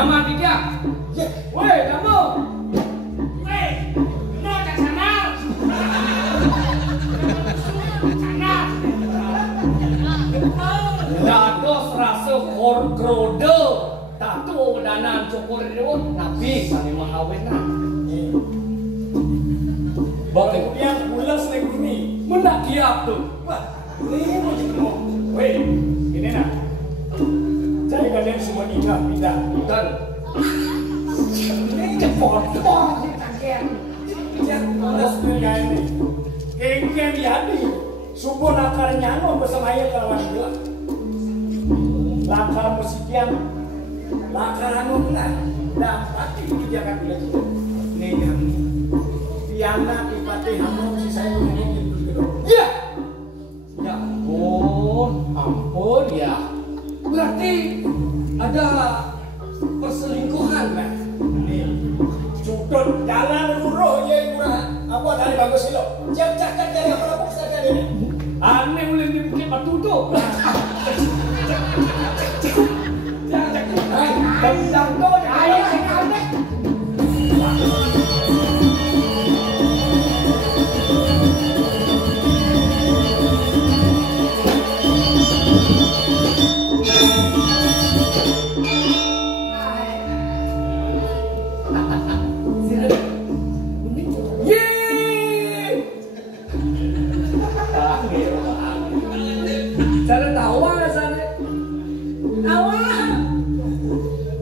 Nama dia. Woi, kamu. Weh, no cak sana. Sana. Dados rasa krode. Tatu danan cukur itu nabi sani mahawenan. Boleh Yang bulas ning bumi. menak kiap tuh. Wah, ini mau ketemu. Weh, ini nak. Jadi kalian semua nikah pindah. Dan Ini cepot-cepot kaget. Yang bulas pindah ini. Kengken jadi. Subuh nakarnya no bersama ayah kawan gua. Lakar musikian. Lakar anu benar. Dan pasti kebijakan bila kita. Nih yang Piana ipate hamon si saya ngomongin gitu. ya. Ya ampun ya. Berarti ada perselingkuhan kan? Nih, cudut jalan luruh ya kurang apa dari bagus lo. Cak dari apa saja ini. Aneh boleh di Bukit Batu tuh. Bendang tuh ayo aneh. Cara tawa sana. Awak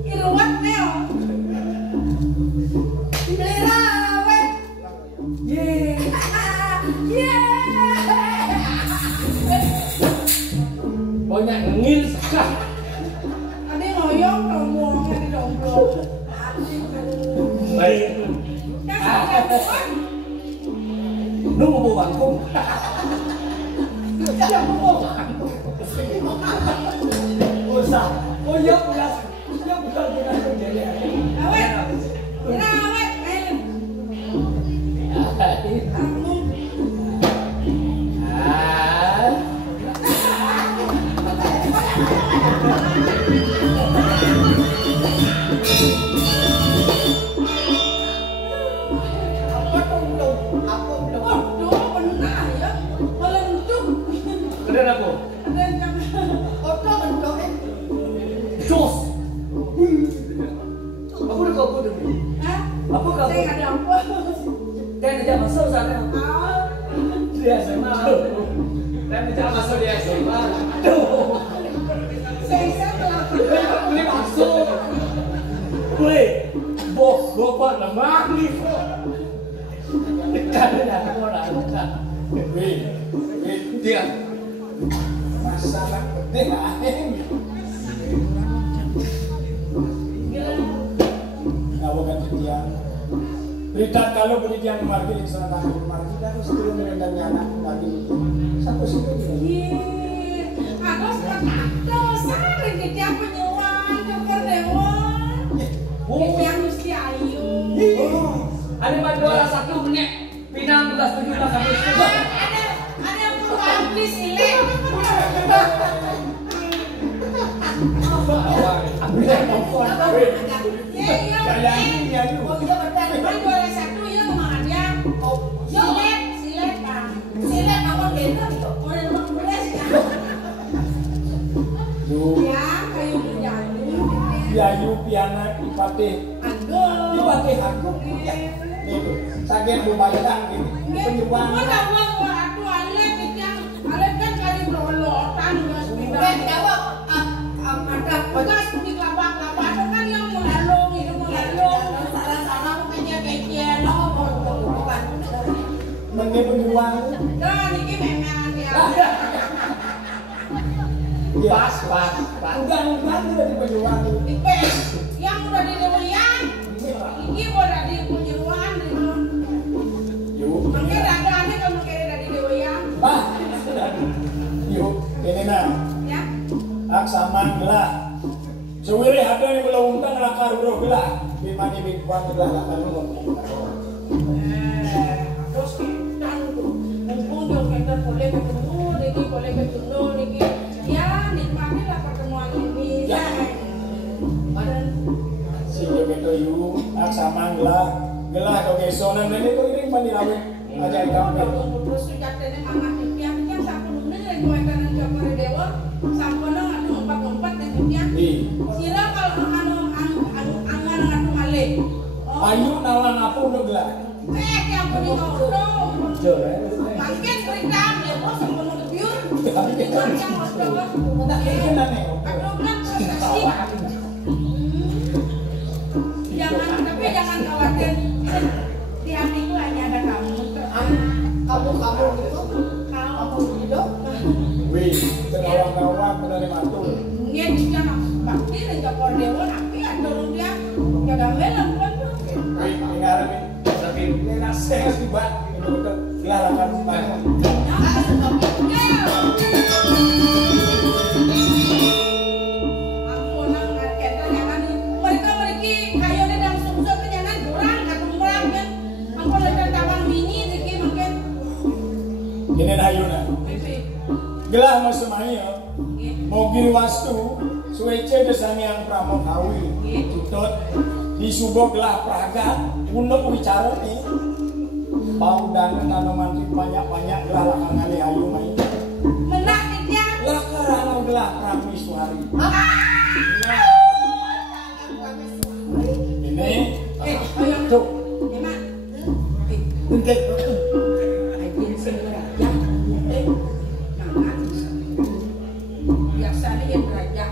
kiruat neo. Dibelira we. Ye. Banyak ngil sekali. Ade ngoyong ngomong di jomblo. Baik. Nu mau bangkung. Siapa mau bangkung? Usah. Oh iya pulas. Iya bukan dengan jadi. Awet. Ira awet. Kamu bodoh benar ya. Melentuk. Keren aku. Ada yang bodoh bentuk. Jos. Aku udah kau udah. Hah? Apa kau? Saya ada apa? Dan tidak masuk sana. Ah. Dia SMA. Dan tidak masuk dia SMA. Aduh. Saya telah Boleh masuk. Boleh. Bos, bapak lemah nih. Dekat dengan orang dekat. Wih, Dia. masalah penting ahem. Nggak bukan dia. Berita kalau beli yang margi di sana tanah margi kan sebelum merendahnya anak lagi. Satu sih. Aku sepatu sari di dia penyuan cover dewa. Itu yang mesti ayu. Ada juara 1 menit. Pinang udah 17 sampai 10. Ada yang perlu habis silik. Ambil kompon. Iya. Oh iya benar. Kan juara 1 ya memang ada. Silet Pak. Silet kamu gitu. Oh yang nomor 12 ya. Ya, kayu berjanji. Yayu piana ipate Aduh. ipate aku. Ya, itu. Saking lumayan gitu. Penyumbang. Mau aku alet yang alet kan kali berolotan udah sepeda. Ada bekas di kelapa-kelapa itu kan yang menghalung itu menghalung. Salah-salah makanya kayak bukan. Mengenai penyumbang. Dan ini memang dia. Pas. Udah dari penyumbang. Tipe yang udah di Dewian, ini udah di penyuruhan dulu. Mungkin ada aneh kalau kira dari Dewian. Bah. Yuk, ini nah. Ya. Aksaman gelah. Sewiri ada yang belum untan lakar uruh gelah. Bimani bingkuan gelah lakar uruh. Terus kita mumpung jauh kita boleh ketemu, Niki boleh ketemu, Niki. Ya nikmatilah pertemuan ini. Ya. Ayu, aksama gelah kau kesonan ini kau ini mandirawin aja ikan. Terus sejak tadi mama tiang sampun bener gue kanan jokore dewa sampono ngadu empat dan tiang. Sira kalau angan ngadu male. Ayu nawan apa udah gelah? Yang punya ngomong. Makin cerita dewa sampono kebiur. Tapi kita yang ngobrol. Nak bikin aneh. Aduh kan prestasi. Jangan khawatir, di hatiku hanya ada kamu. Kamu gitu, kamu hidup. Wih, kawan-kawan menerima tuh. Dia juga bakti dan jokor dewa, tapi ada dia jaga melam kan tuh. Wih, dengar nih, tapi ini nasihat tiba, itu betul dilarangkan banyak. Ini ayuna. Gelah mas semaya. Mau gini wastu, suwece desani yang pramokawi. Tutut di subo gelah pragat, untuk bicara nih. Bau dan tanaman banyak gelah lakangan ayu main. Menak dia. Lakarana gelah pramisuari. Ini. Tuh. Emak. Untuk. Biasanya yang berajak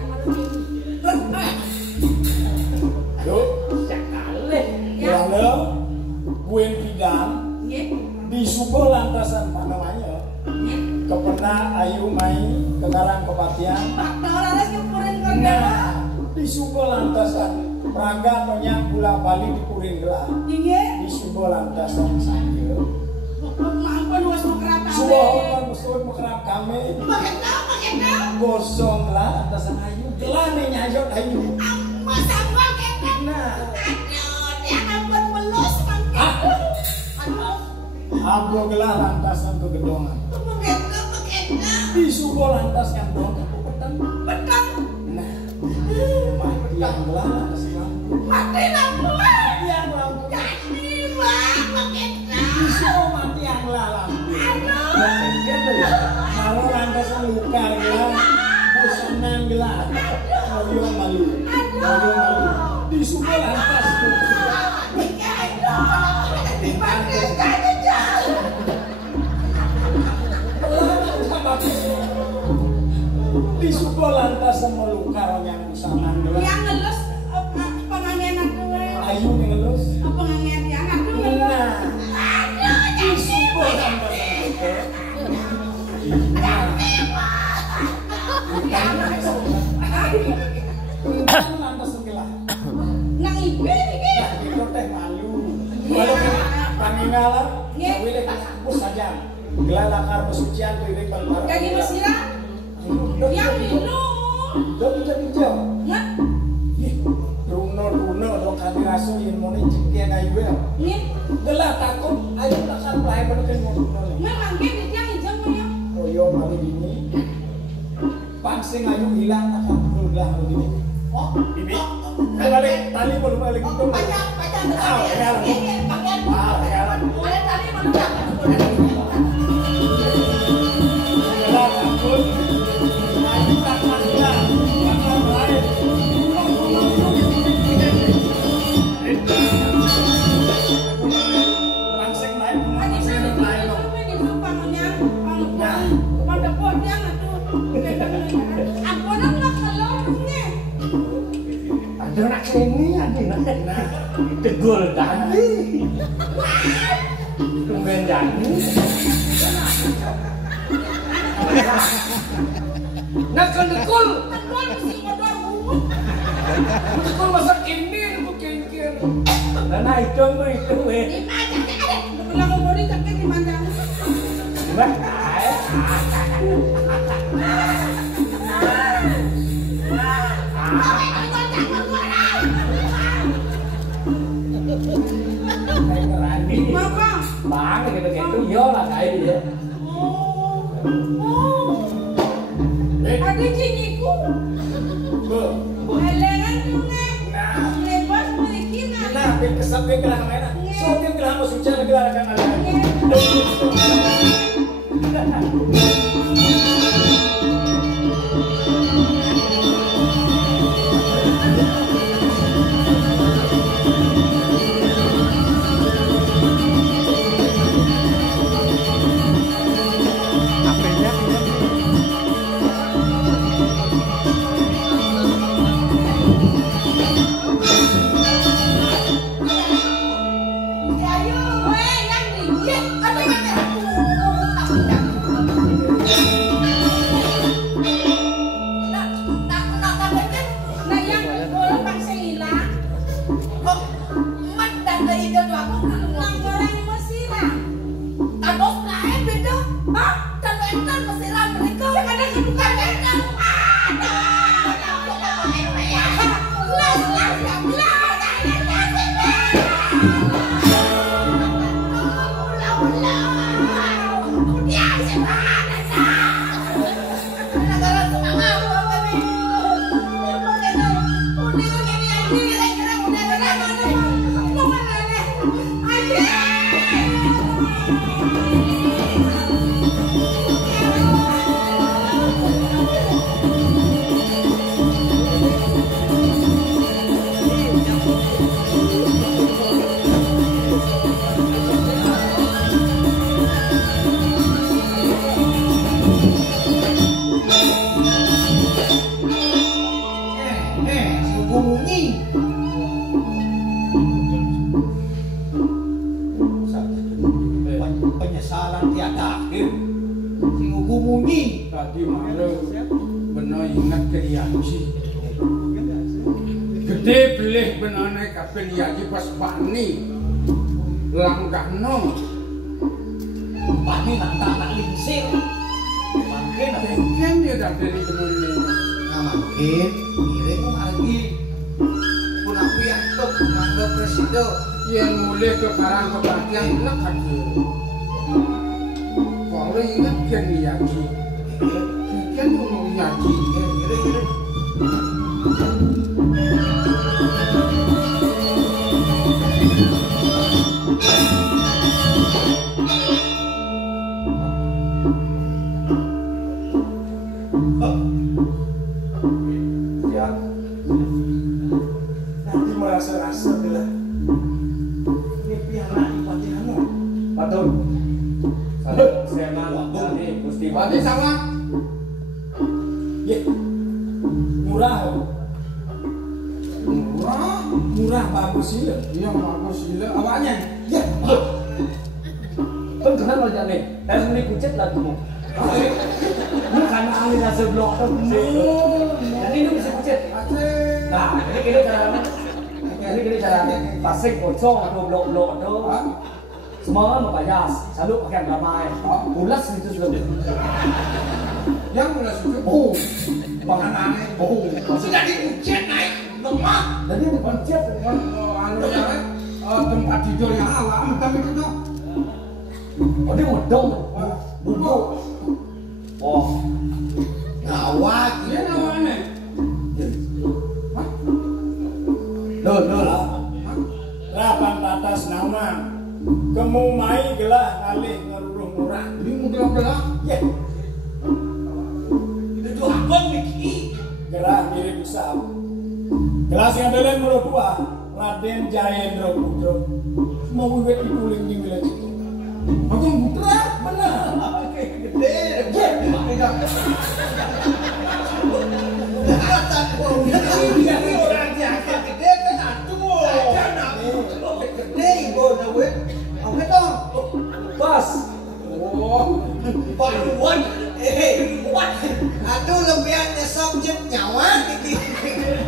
Yuk, lalu buen bidang di subuh lantasan apa namanya kepena ayu mai kekarang kepatian. Nah, di subuh lantasan praga tonya gula bali di kuring gelah. Di subuh lantasan sanggil. Subuh kan mekerap kami. Gosong lah atasan ayu. Gelah nih nyajot ayu. Nah, Abo gelah lantasan ke gedongan. Di subuh lantas yang dong aku petang. Nah, mati yang gelah lantas lampu. Mati yang lampu. Di subuh mati yang gelah lampu. Kalau lantasan luka gelah, bosanan gelah. Moyo malu. Di subuh lantas tuh. Di subuh lantas melukar yang usahaan gelah. Yang ngelus pengangenan gue. Ayu ngelus. Pengangen yang aku Nah, di subuh lantas melukar. Lantas gelah. Nang ibu ini. Itu teh malu. Kalau pangingalan, wile kampus saja. Gelah lakar pesucian tuh ini palmar. Jadi mesira. Yang minum. Jom. Nggak. Runo dong kadiraso yang mau cengkian ayu ya. Nih. Gelah takut ayu lakar pelai benekin mau runo. Memang dia yang hijau punya. Oh yo malu ini. Pangsing ayu hilang akan gelah malu ini. Oh, ini. Balik tali belum balik itu. Pacar. Ah, ya. Ada tali mana? Gelah takut. Ayu tak manja. Lakar pelai. Pangsing naik. Ada nak ini ada nak tegul tadi. Tumben jadi. Nak tegul. Tegul masak ini bukan. Nana itu weh. Bang gitu yo lah kayak dia. Ada jinyiku. Elengan tunge. Lepas memiliki kesap ke gelah mana? Sokin gelah masuk jalan gelah kan ada. Penyesalan tiada akhir. Sing ngumungi Tadi malu benar ingat ke Yaji. Gede belih benane kabeh Yaji pas pani. Langkahno. pani nak lingsir. Mungkin Mungkin dia dah dari benar ini. mungkin mirip lagi. Pun aku yang top manggil presiden. Yang mulai ke karang kebatian enak aja. Kalau ingat kan Yaji. Kan ngomong Yaji. Kira-kira Ya. Nanti merasa-rasa adalah ini piala Ipatiano. Patut. Saya malu jadi Gusti Pati sama. Ya. Murah. Murah bagus sih. Iya bagus sih. Awalnya. Ya. Kan kenal aja nih. Beli kucet lah tuh. Bukan ahli nasi blok tuh. Jadi itu bisa kucet. Nah, ini kita cara ini cara pasik kosong blok tuh. Semua mau payas, selalu pakai ramai. Ulas itu sudah. Yang ulas itu. Oh, Bahkan aneh. oh. sudah diucet naik lemah. Jadi itu kucet. Anu ya, tempat tidur yang alam tapi itu tuh. Oh dia modong. Bubuk. Oh. Ngawak. Dia namanya. Loh. Rapan batas nama. Kemumai gelah ngalih ngeruruh murah. Ini menggelah-gelah. Ya. Itu apa Miki? Gelah mirip usap. Gelas yang dalam mulut dua. Raden Jayendra Putra. Mau wiwit dikuling di wilayah itu. Aku putra benar. Gede. Gede kan atuh. Gede ibu nawe. Apa toh? Pas. Oh. Pak Wan. What? Aduh lebihan subjek nyawa iki.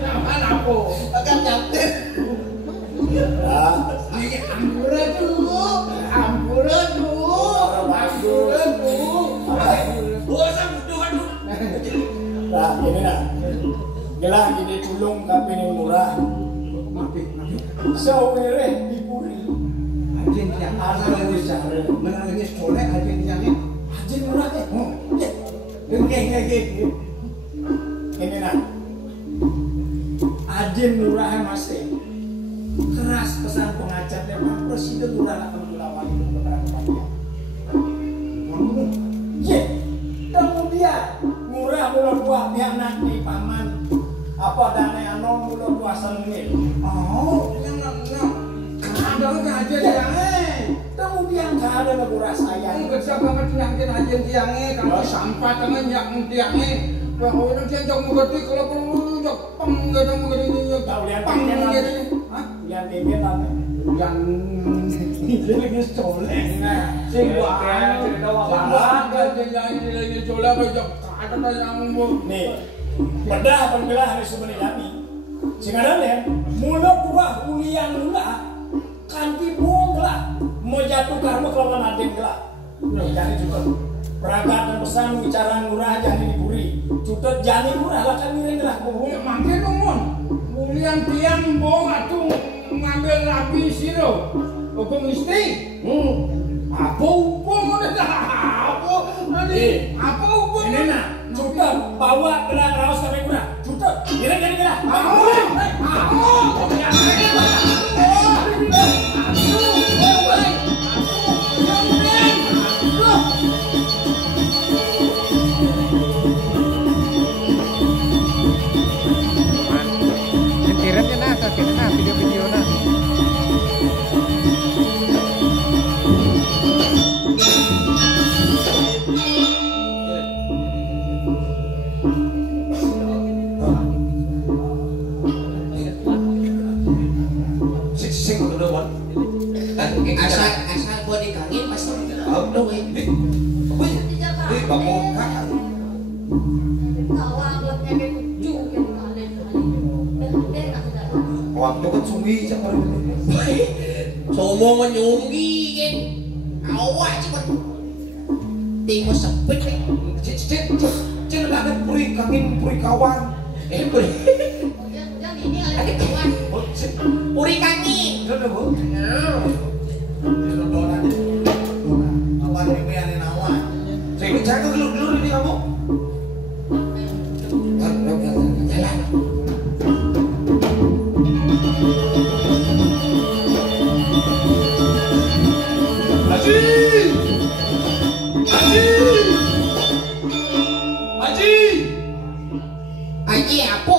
Nama apa? Akan nyatet. Ya. Ini ampura dulu. Ampura dulu. Ampura dulu. Bosan butuh aduh. Nah, ini nak. Gelah ini tulung tapi ini murah. Mati. Sawere dipuri. Ajin yang ada di sana. Menangis soleh ajin yang ini. Ajin murah eh. Ya. Ini nak. Ajin murah masih. Keras pesan pengajar dari Pak Presiden Lurah akan melawan itu beberapa kali. Ye, kemudian murah mula buah pihak nanti paman apa dana anom mula buah sengil. Oh, yang ada aja yang kemudian gak ada negara sayang. Bisa banget nyangkin aja tiangnya kalau sampah temen yang tiangnya. Bahwa orang dia jangan mengerti kalau perlu Jepang nggak ada mengerti Kau lihat Jepang mengerti. Lihat ini tapi Yang ini lagi colek. sing cerita wabahan jadi cola aja ada yang Nih, bedah pembelah hari sebenarnya kami. Sekarang mula buah ulian mula kanti buang gelap mau jatuh karma kelawan adik gelap. Jadi juga peragat dan pesan bicara murah jadi diburi. Cutut jani murah lah kan miring lah. ya makin umum ulian tiang bong atuh ngambil rapi siro hukum istri apa hukum ada apa hukum Ini nak, cutut bawa gerak raus sampai murah. Cutut, miring. Sentirannya nah, kakeknya nah, video-video nah. sing udah buat asal gua digangin pasti udah weh bapak waktu kan sungi jangan somo menyunggi kan awak cuma timo sepet cek ada puri kangin puri kawan puri puri kaki udah bu Awan ini yang awan. saya ini cek gelur ini kamu jalan Aji apa?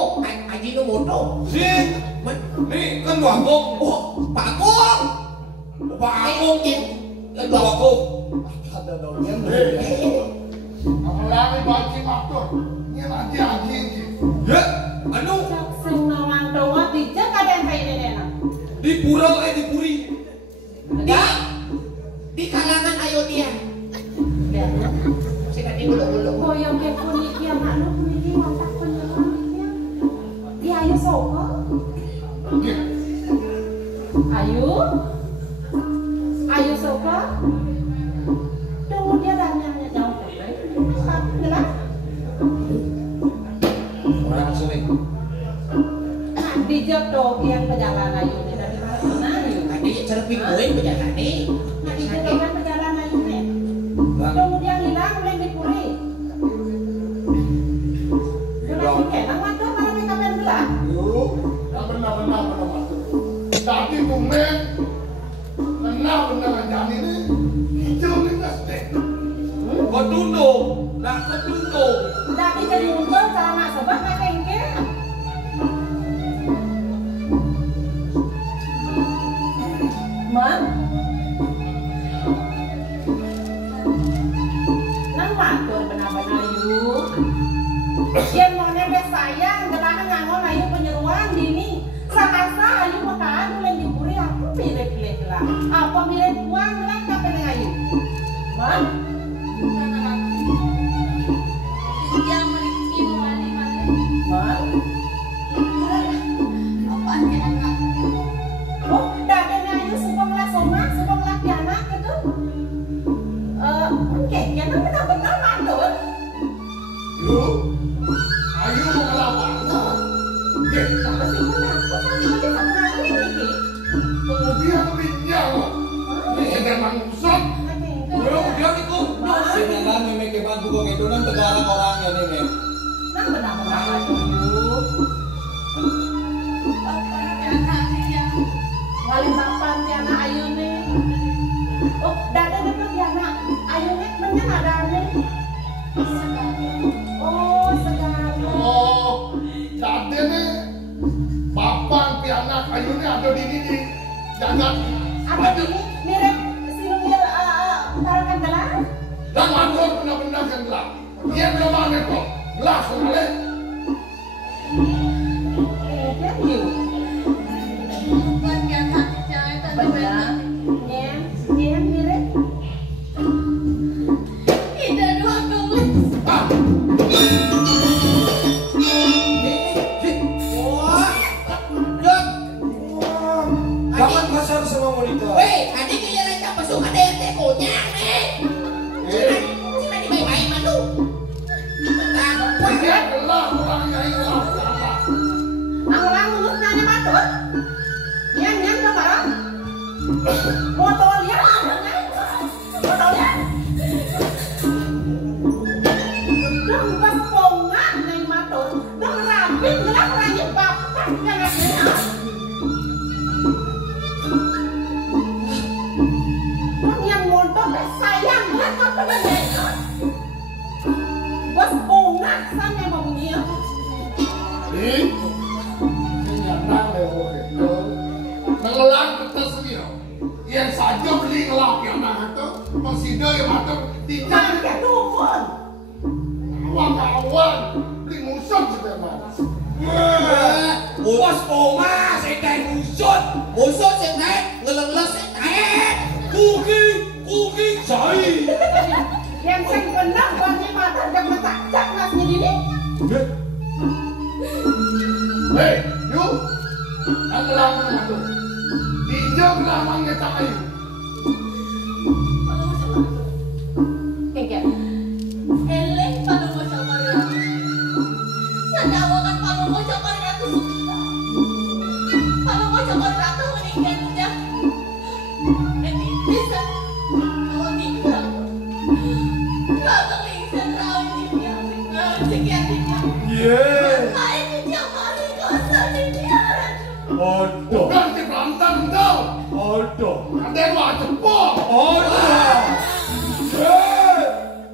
Aji nu moto. Ini kan Bagong. Oh, Bagong. Bagong. Kan Bagong. Ada daunnya. Lagi bagi faktor. Ini nanti aji. Ya, anu Sing nawang doa dijak ada yang kayak ini enak. di pura di puri. Di kalangan ayo dia. Lihat ya. Sika di dulu. Koyong ke puniki yang anu puniki watak penyelamnya. Iya ayo soko. Ayo soko. Tunggu dia danyanya jauh. Gerak. Orang sini. Dijak dong yang perjalanan ayo ini dari mana ayo. Tadi cerping koin berjalan nih. Dijak dong yang perjalanan ayo ini. Tunggu dia hilang mulai dipuri. Gerak kena waktu malam mereka bergerak. Yuk, benar. Tapi bumen benar aja ini. Hijau ini ngasih. Kau tunduk, nak kau tunduk. Dati jadi unggul sama sebab mereka ingin. Man, nang matur benar-benar yuk. Yang mau nempel sayang, gelahan ngangon ayu penyeruan dini. Sahasa ayu makan mulai dipuri aku pilih-pilih lah. Apa milih uang lah kapan yang ayu? Man, man. Oh, dadanya ayu subang lah soma, subang lah pianak gitu. Oke, kita benar-benar mandur. Yuk, ayo mau ngelawan. Sama sih menakut sama dia sama ayu ini. Kemudian pinjam. Ini yang mangsut. Kemudian itu. Sinyalan memang keban buku itu nang tegarang orang ya nih. Nah benar-benar ayu. Ngalim ada di ini jangan Apa ini mirip sinungil karangan gelar? dan mantul benar-benar kan gelap. Dia belum mana kok gelap sekali. Bukan yang hati cewek tadi benar. Nyen mirip. Tidak dua kali. Jangan kasar sama wanita. Weh, adik ini yang tak masuk ada yang tekonya nih. Cina di bayi-bayi manu. Dia gelap orangnya gelap. Ang lulus nanya matut. Nyen tuh barang. Motornya ada nggak? Motornya. Dong pas pongan neng matut. Dong rapin gelap raya bapak jangan dengar. Dong yang motor sayang gelap apa nanya? Pas pongan sana mau bunyi. Ini nang lewat itu. Mengelang kertas dia. Yang saja beli ngelap yang nang itu. Masih dia yang matang tidak. Jangan dukun. Kawan-kawan beli musuh juga mas. Bos Poma, saya musut. Musut saya ngeleng-ngeleng saya. Kuki saya. Yang sing benar wangi mata dan mencak mas ini. Hei, yuk. Ang ngelap na ito. Tidak lamangnya tayo. Kaya. Elek paano mo siya marami? Sa dawakan paano mo siya marami sukita? Paano mo siya marami meninggal niya? Hindi bisa. Kalau tinggal. Kalau bisa tahu niya. Sekian niya. Yeah. Ay, niya mari ko sa niya. Odo. Bukan di belantang kau. Odo. Ada yang mau cepot. Odo.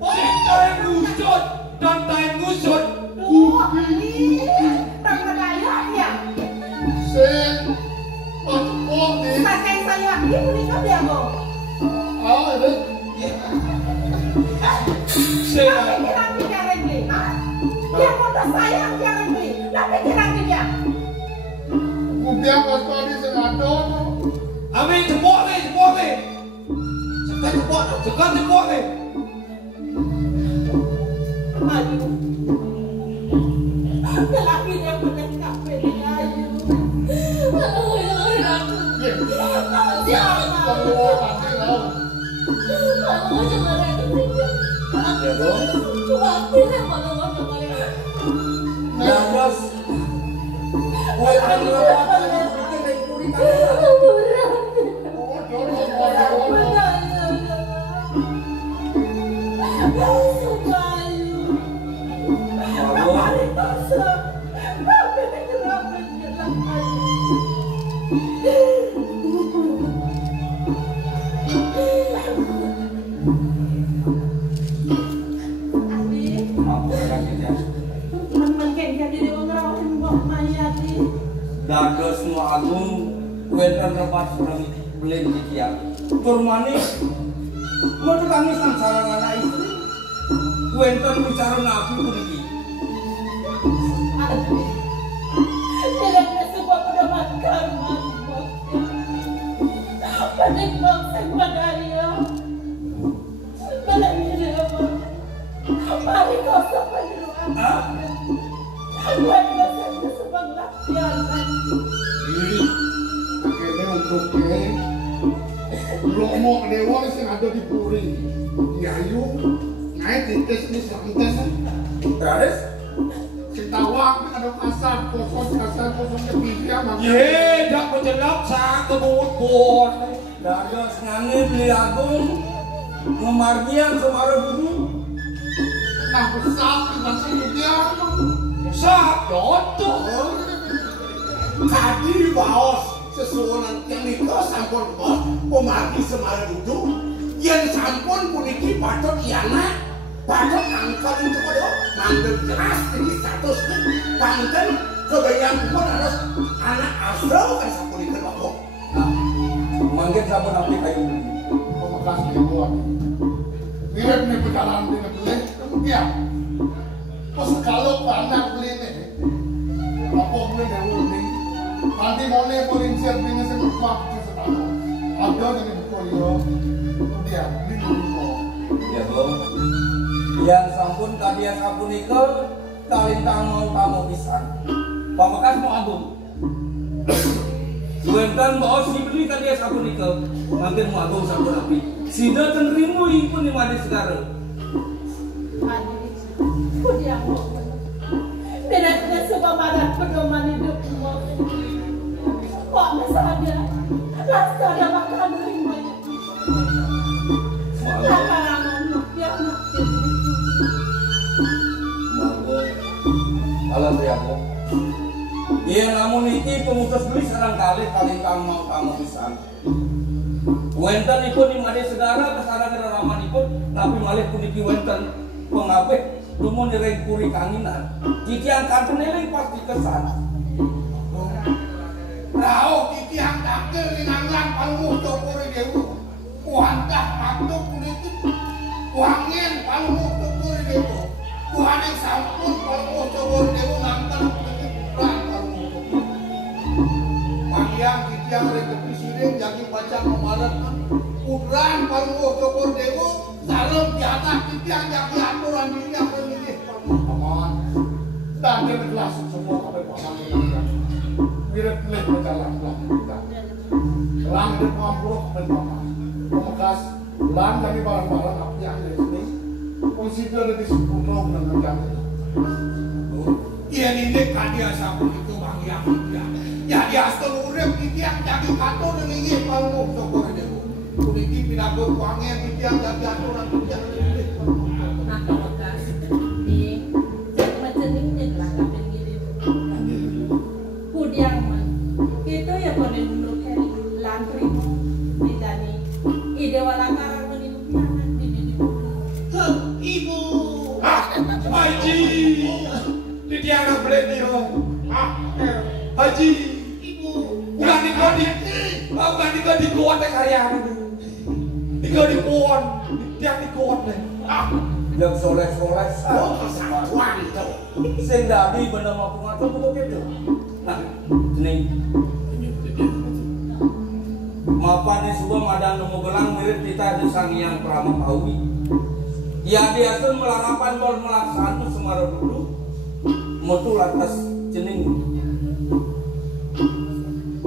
Cintai ngusut dan tai ngusut. Tak berdaya ya. Sen. Cepot ni. Pakai saya ini menikah dia kok. Ah, ini. Tapi kira jangan beli. Dia motor saya jangan beli. Tapi kira dia. Kemudian pas tadi sengaja. Amin cepot ni. Sekan cepot ni. Maju. Lelaki dia benar kafe ayu. Kalau yang marami. Jangan tahu pasti tahu. Kalau mo siya marami niya. Waktu na paano mo siya marami? Dadas. Woi, ano ba? Oh, dorong. Dados nu agung wenten repat orang beli dikian. Tur manis mau tukang sang sarang anak istri. Wenten bicara nabi puniki. Tidak sebuah pendapatan penikmat sebenarnya. Malam ini apa? Mari kau sampai di rumah. Buat saya sebang latihan. Akhirnya untuk belum mau dewa yang ada di Puri. Yayu, naik titis di santes. Terus? Kita waktu ada kasar kosong ketiga maka. Ye, dak penjelap sang kebun. Dados ngane beli agung memargian semara bumi. Nah besar di masa dia. Sak jodoh. Kadi baos sesuonan yang nikah sampun bos pemargi semara duduk yang sampun puniki patut iana patut angkat untuk pada mandel jelas ini status panten kebayang pun harus anak asal kan sampun ikan Mangkin sampun api kayu. Pemakas dibuat. Mirip nih perjalanan ini boleh. Kemudian, pas kalau anak beli nih, apa boleh dewu nih? Nanti boleh polinsir bini seberkuat di sana. Ada yang dibuka yo. Kemudian ini dulu. Ya bro. Yang sampun kadian sampun ikel, kalintang mau tamu pisan. Pamakas mau agung. Duentan mau si beli kadian sampun ikel, mangkin mau agung sampun api. Sida tenrimu pun di madi sekarang. Pun yang mau. Tidak semua badan pedoman hidupmu. Kok misalnya, rasa ada makan rimanya. Kalau aku, iya namun iki pemutus beli serang kali kalintang mau tamu pisan. Wenten ikut di made segara kesana ke raman ikut, tapi malih puniki wenten pengapit lumun direng puri kanginan. Kiki angkat neling pasti kesan. Rao kiki angkat kelinangan palmu topori dewu. Kuantah makhluk puniki, kuangin palmu topori dewu. Tuhan yang sampun palmu topori dewu ngantar puniki perang palmu topori. Panjang kiki yang rekepi siring jadi baca memaret. Udran palmu topori dewu. Salam di atas kiki yang jadi aturan diri yang memilih palmu aman. Dan dia berkelasuk semua sampai pasang ini. Mirip-mirip berjalan belakang kita. Selang di pengampur dan paman. Pemakas, lan dari barang-barang api yang dari sini. Konsider di sepuluh dengan kami. Iya ini kadia sampun itu bang yang dia. Ya dia seluruh kiki yang jadi kato dengan ini palmu topori dewu. Kuniki pinagur kuangin kiki yang jadi aturan kiki yang memilih palmu. Nah, Pamakas, di maceningnya gelagapan gini. Kudiang man, itu ya boleh menurutkan lantri ditani. Ide walakaran menimpianan di Ibu. Haji. Di tiang beli Haji. Ibu. Ulah di kuat teh karya. Di kuat. Tiang di kuat teh. Yang soleh-soleh Oh, kesatuan itu. sing dadi bener mau ngatur betul gitu. Nah, jeneng mapane sudah madang nemu gelang mirip kita di Sang Hyang Pramakawi. Ya diatur melarapan tol melaksanu semara dulu mutu lantas jeneng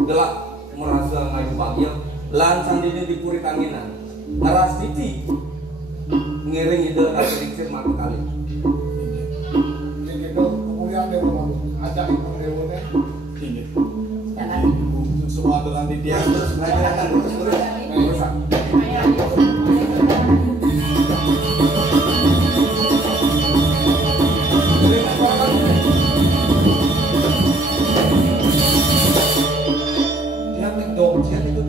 gelak merasa ngayu bahagia lansang dini dipuri kanginan ngeras titi ngiring ide asliksir mata kali. Jadi itu kemudian dewa lalu ajak ibu dewanya. Semua aturan di dia terus belajar terus. Dia mendong, dia itu.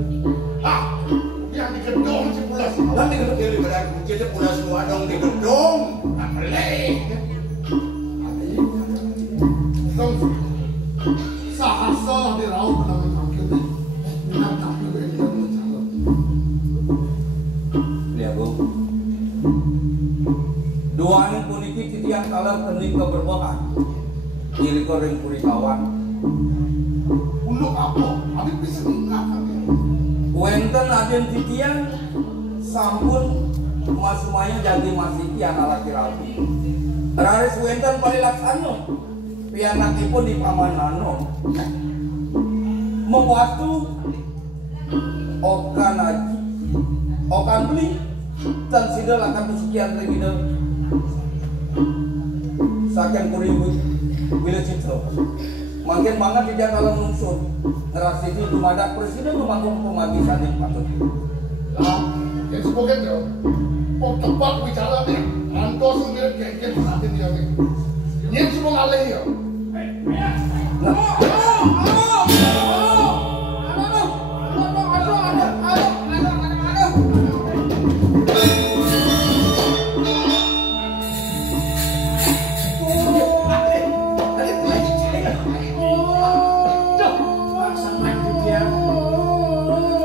Yang di gedung cipulas. Nanti kalau dia lihat kunci itu pulas semua dong di gedung. Apalagi. Sahasa di laut menangani kaki ini. Minat kaki ini yang mencatat. Lihat bu. Dua anak puniki titian kalah kening keberbohan. Diri koreng puri kawan. Untuk apa? Habis bisa mengakan ya. Wenten aden titian sampun masumanya jadi masiki anak laki rapi. Raris wenten palilaksano. Pianakipun di pamanano. Memwatu okan aji, okan beli, dan sidel akan kesekian regidel. Saking kuribu bila citra. Makin banget di dalam unsur. Ngeras itu dumadak presiden memanggung pemagisan yang patut. Nah, yang sebagai itu, oh tempat bicara nih, antos sendiri kayak perhatiin dia nih. Ini semua ngalih ya.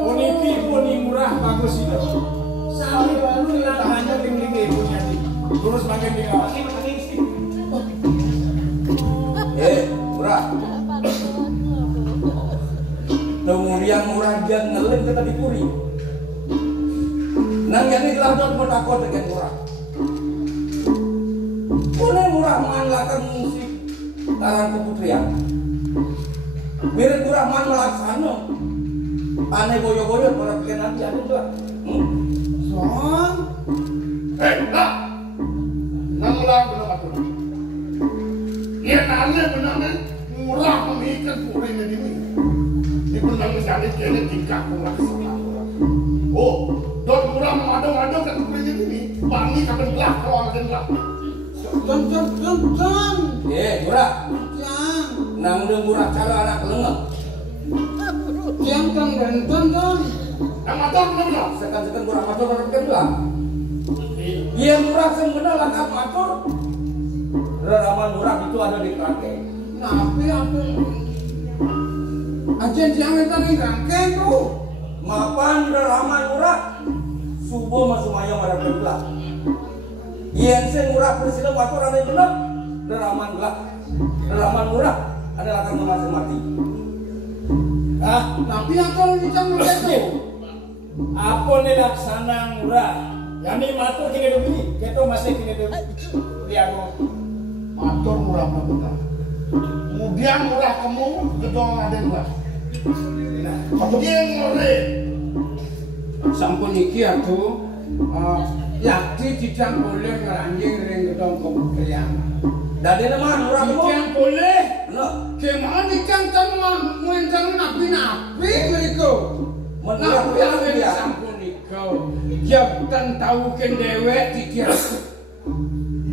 Uniki pun yang ngelim kita dipuri. Nang yang ini gelar dot takut dengan murah. Kone murah mengandalkan musik taran keputrian. Mirip murah man melaksana. Aneh boyo-boyo para pikiran nanti ada juga. Son. Nah. Nang ulang belum aku. Ia nanya benar murah memikir purinya di sini. Di benang menjadi kene tingkah melaksana. Oh, dot murah mengado-ngado ke purinya di sini. Wangi kapan belah kalau ada belah. Son. Murah. Yang. Nang udah murah cara anak lengah. Yang kan benten kan. Nang matur benar-benar. Sekan-sekan murah matur orang kedua. Iya murah sing bener langkah matur. Reraman murah itu ada di kerangkeng. Tapi aku ajen yang itu di kerangkeng tuh. Mapan reraman murah. Subuh masuk maya pada kedua. Iya sing murah bersila matur ada yang bener. Reraman belah. Reraman murah adalah akan masih mati. Tapi aku bisa ngeliat tuh. Apa nih laksana murah? Yang ini matur kini demi, kita masih kini demi. Lihat Matur murah benar. Kemudian murah kamu gedong ada murah. Kemudian ngore. Sampun iki atuh yakti tidak boleh ngeranjing ring gedong kemudian. Dadi mah murah Yang boleh. Loh, Gimana ikan teman menjang nabi-nabi mereka. menurut Nabi dia sampun ikau. Jabtan tahu kendewek tiga.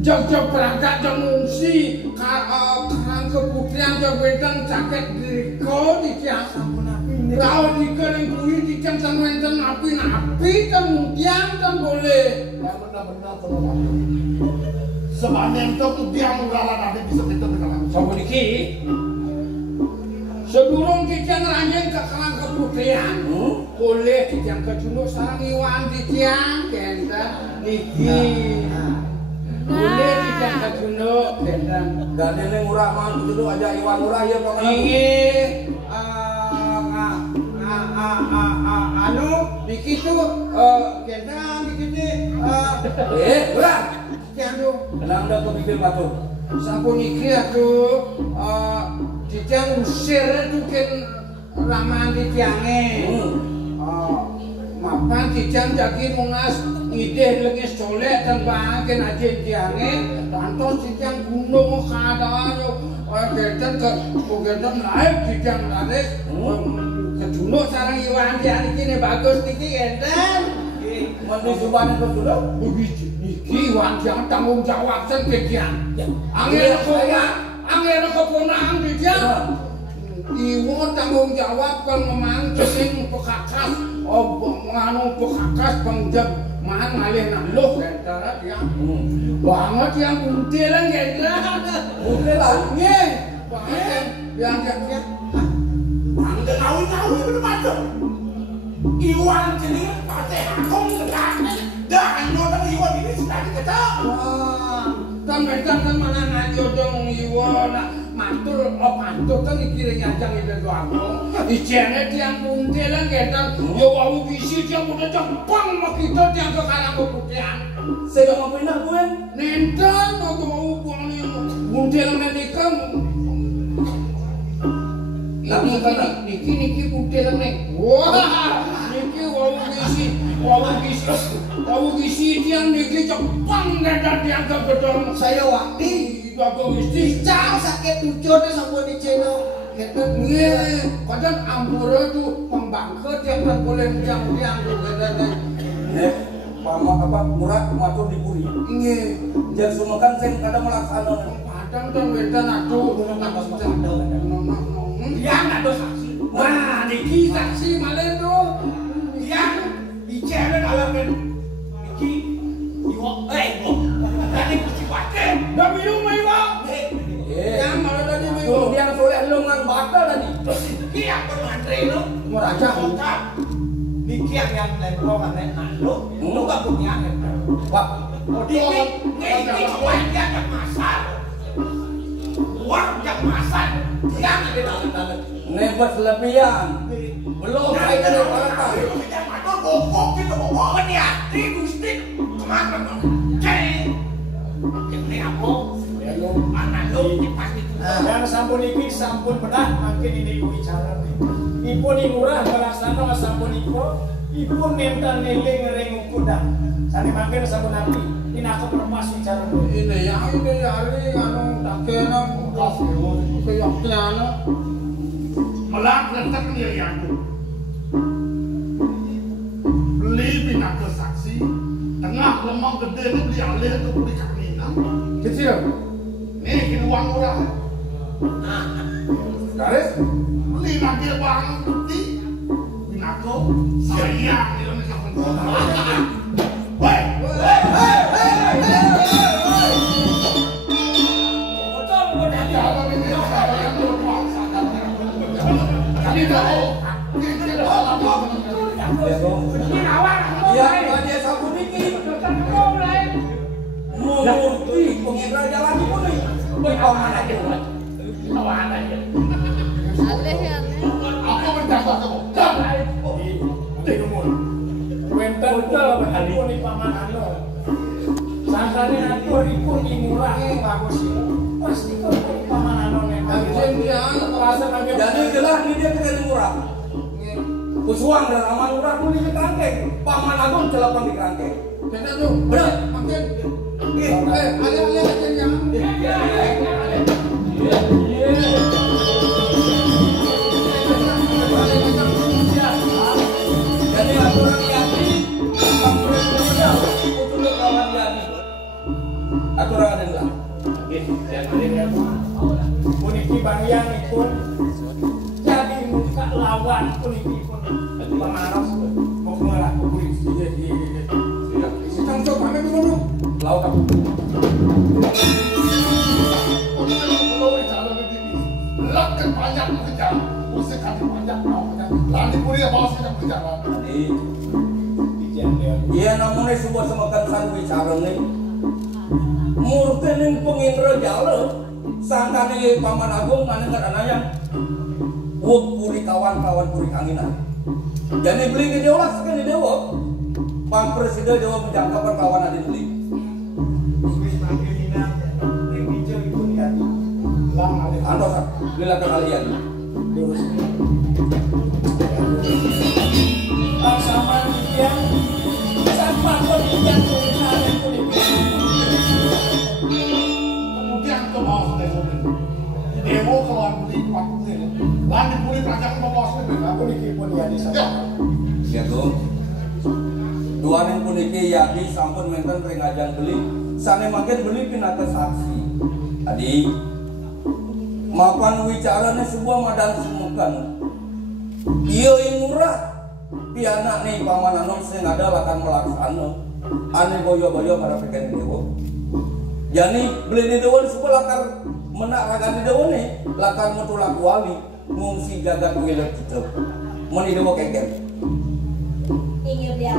Jog-jog berangkat jog ngungsi. Karang keputrian jog benten jaket diriko tiga. Kau tiga yang kuih tiga dan benten nabi-nabi kemudian kan boleh. Ya benar-benar benar. Sebenarnya itu dia murah lah nanti bisa kita berkalang. sampun iki Sedurung kijang ranjing ke kerang keputrian, boleh kijang ke junuk sarang iwan kijang, kenta niki. Boleh kijang ke junuk, kenta. dan ini murah man dulu aja iwan murah ya Pak. Ini, anu, niki tuh, kenta niki Murah anu, kenang dah kau bikin batu sampun niki atuh, kijang usir tuh kan ramaan kijangnya. Mapan kijang jadi mungas ngide lagi soleh dan bahagia aja kijangnya. Tantos kijang gunung kadang kegiatan kegiatan lain kijang laris ke junuk sarang iwan kijang ini bagus niki enten. mandi subhan itu sudah Niki iwan kijang tanggung jawab sen kijang. Angin keponaan kijang. Iwo tanggung jawab kan memancing pekakas, menganu pekakas pengjab man ngalih naluh kentara dia. Banget yang kuntilan kentara. kuntilan Nggih, banget yang Angga nawi-nawi bener macam. Iwan jadi pakai hakong sekarang. Dah anggota Iwan ini sedang kecil. kan mana ngajodong Iwan matur matur kan dikira nyajang itu doang. Ijene tiang kuntilan kentara. Ya wau bisi tiang udah jepang mak kita tiang ke karang keputihan. saya mau pindah buen Nenten aku mau buang nih kuntilan nikah. Niki kuntilan nih. Wah, niki wau bisi tiang niki Jepang dan tiang ke gedong. Saya waktu Aku mesti cang sakit tujuannya sama di channel. nggih, kadang ampura tuh pembangkit yang tak boleh tiang tuh kadang. pama apa murah matur dipuri Nggih, jadi semua kan saya kadang melaksana kadang kan wedan atuh nambah ada. Yang ada saksi. Wah, niki saksi malih tuh. Yang bicara dalam kan Niki Iwo tadi mesti pakai. Dah minum Iwa. Yang malah tadi minum. kemudian soleh lu ngang batal tadi Niki yang bermantri lu. Meraja. Niki yang lemprongan lu gak punya Pak Niki cuma yang ada masalah. luar yang masan. Yang ini dalam. Nebas lebihan. Belum kayak dari parata. Yang matur bokok gitu bokok ya. Di gusti kemana tuh? Ceng. Ini apa? Anak lu pasti. Dan sampun iki sampun bedah makin ini bicara. Ipun murah melaksana sampun ipun minta neling ring kudang. Sane makin sampun api. Ini aku permas bicara. Ini hari anu takena kas kayaknya Melak letak dia yang beli binaga saksi tengah lemang gede itu beli alih ke beli kamina kecil. nih ini uang murah Garis beli nanti barang bukti binaga sayang di dalam kapan woi Iya, dia sabun ini. Murti pengingra jalan itu nih. Kawan aja. kawan aja Aleh. aku menjaga kamu Di umur. Wenten pun di paman anu. Sangkane aku ipun murah bagus itu. Pasti kok di paman anu nek. Jadi jelas ini dia keren murah. Kusuang dan aman murah pun di kerangkeng. Paman Agung celapang di kerangkeng. Benar tuh. Benar. Makin. Alih-alih aja yang. Jadi aturan yadi, kampret modal, untuk kawan yadi. Aturan ada enggak? Puniki bangyan ipun jadi muka lawan puniki pun pamaros mau ngelak kuris. Iya. Kita untuk kami dulu. Laut apa? Lakukan banyak pekerjaan, usah kasih banyak pekerjaan. Lanti puri bos kita pekerjaan. Iya namanya sebuah semakan san bicara nih. Murtening pengintra jala, sangkane paman Agung mana nggak anayang. Wuk puri kawan puri anginan. Jadi beli ke dewa sekali dewa. Pak Presiden dewa menjangka perkawan ada beli. Antos bila ke kalian. Sama dia sama pendidikan Kemudian ke bawah demo keluar beli waktu ini. Lanti puri pelajaran ke bawah aku dikipun ya di sana. Ya tuh. Duanin puniki yadi sampun menten rengajan beli. Sane makin beli pindah ke saksi. Tadi mapan wicaranya sebuah madan semukan. Iya yang murah. Pianak nih paman Anom sing ada lakan melaksana. Ane boyo-boyo pada pekan dewa. Jadi beli di dewan sebuah lakar menak ragan di dewan nih. Lakar mutulak wali. Ngungsi jagat wilayah kita. Meni dewa keken. Ingin dia.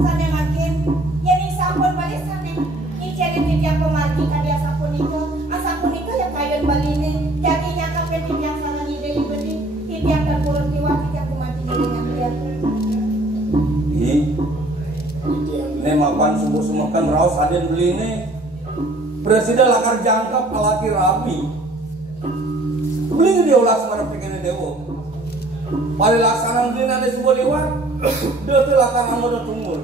Sana makin jadi sampun balik sana. Ini jadi tiap pemargi kadia sampun itu. Asapun itu ya kayon baline. Jadi nyakapin tiap sana ide ibedi. Tiap terpurun tiwa tiap kemati dengan dia. Ini mapan sungguh semekan raus aden beli ini. Presiden lakar jangkap alaki rapi. Beli dia ulas mana pekan dewa. Pada laksanaan beli nanti sebuah lewat. Dia tuh lakar anu tunggu.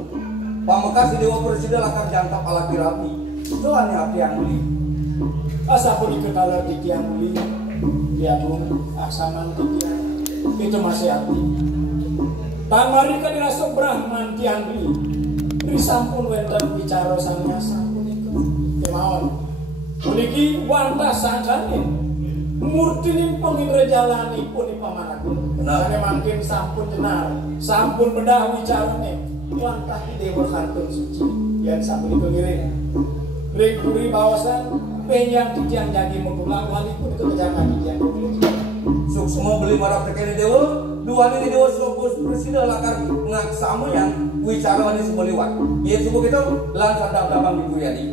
Pamekas dewa presiden lakar jangkap alaki rapi. Itu hanya hati yang beli. Asapun diketalar di tiang beli, diagung, aksaman di tiang, itu masih hati. Tan marika dirasuk Brahman tiang beli, risampun wenten bicara sangnya sampun itu, kemauan. Puniki wantah sangkanin, murtinin penginre jalani pun di pamanagun. Karena makin sampun jenar, sampun bedah bicara nih, wantah di dewa kantun suci, yang sampun dipengiring. Ring-puri bawasan penyang dijang jadi mengulang wali pun itu kejangan dijang Suksma beli marah perkara dewa. Dua ini dewa sebuah presiden lakar ngaksama yang wicara ini sebuah lewat. Ia sebuah kita lancar dabang di Buyani.